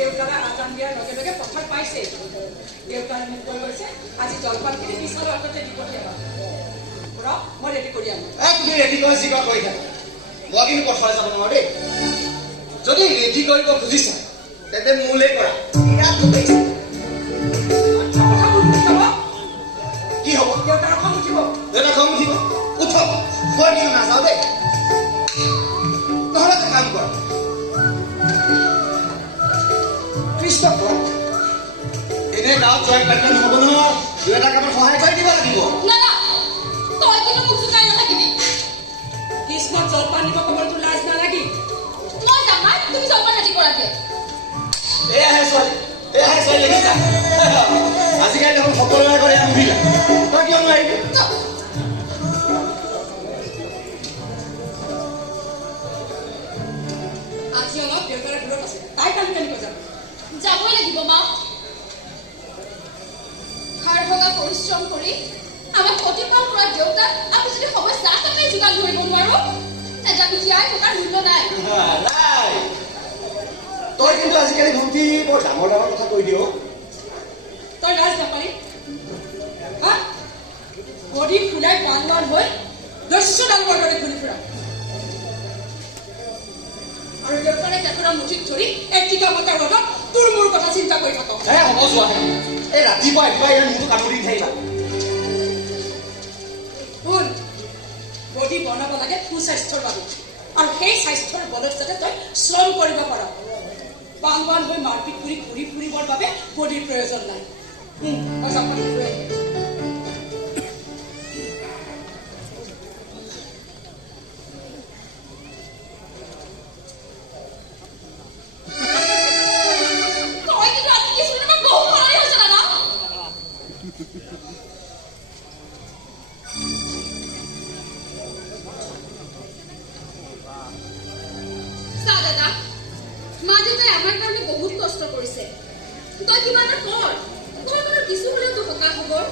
দেউতাৰে আজান দিয়াৰ লগে লগে পথাৰ পাইছে দেউতাৰে মোক কৈ গৈছে আজি জলপানখিনি পিছৰ অন্ততে দি পঠিয়াবা মই ৰেডি কৰি আনো তুমি ৰেডি কৰি যি কৰি থাকা মই কিন্তু পথাৰলৈ যাব নোৱাৰো দেই যদি ৰেডি কৰিব খুজিছা তেন্তে মোলৈ কৰা কি হ'ব দেউতাৰ খং উঠিব উঠ মই কিন্তু নাযাওঁ দেই নহ'লে এটা কাম কৰ কৃষ্ণ এনে গাঁৱত জয় পাতিলে নহ'ব নহয় দুই এটা কামত সহায় কৰি দিব লাগিব কৃষ্ণক জলপান দিব ক'বলৈ তোৰ লাজ নালাগি এয়াহে ছোৱালী দেখিছা আজিকালি দেখোন সকলোৰে ঘৰে মহিলা তই কিয় নোৱাৰিবি আজি অলপ দেউতাৰে দূৰত আছে তাই কালি কেনেকৈ যাবই লাগিব মা খাৰ ভগা পৰিশ্ৰম কৰি আমাক প্ৰতিপাল কৰা দেউতাক আমি যদি সমস্যা এটাকে যোগান ধৰিব নোৱাৰো তেন্তে আমি জীয়াই থকাৰ মূল্য নাই তই কিন্তু আজিকালি ভণ্টি বৰ ডাঙৰ কথা কৈ দিয় তই লাজ নাপালি হা বডি ফুলাই ডাঙৰ হৈ দস্য ডাঙৰ দৰে ঘূৰি ফুৰা আৰু দেউতাৰে কেঁকুৰা মুঠিত ধৰি এটিকা মতা ৰ'দত তোৰ মোৰ কথা চিন্তা কৰি থাক হ'ব যোৱা এই ৰাতিপুৱা এই মূৰটো কামুৰি থাকিলা শুন বডি বনাব লাগে সুস্বাস্থ্যৰ বাবে আৰু সেই স্বাস্থ্যৰ বলত যাতে তই শ্ৰম কৰিব পাৰ বাংবান হৈ মাৰপিট কৰি ঘূৰি ফুৰিবৰ বাবে বডিৰ প্ৰয়োজন নাই মা দেউতাই আমাৰ কাৰণে বহুত কষ্ট কৰিছে তই কিবা এটা কৰ ঘৰখনৰ কিছু হ'লেও তোৰ সকাহ খবৰ